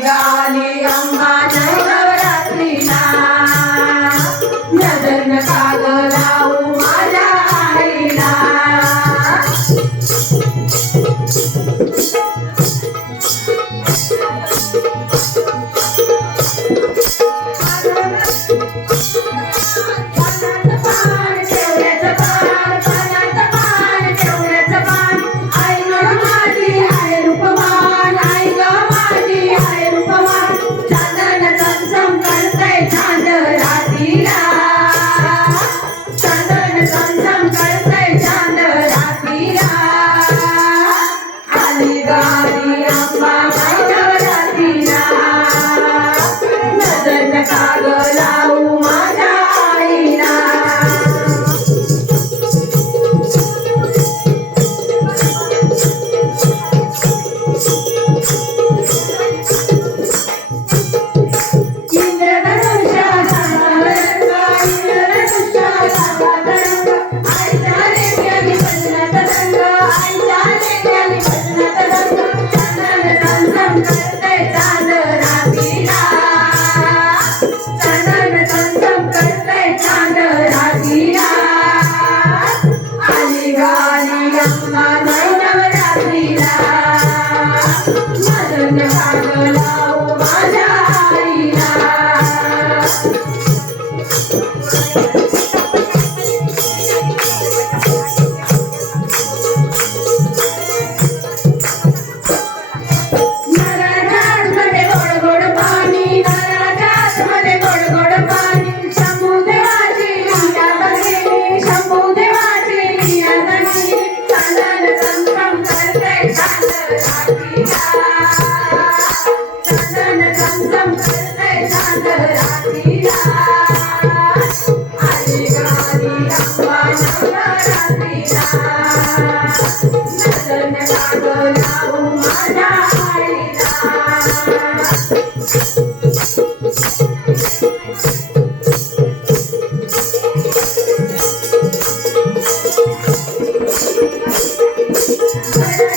gali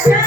Yeah.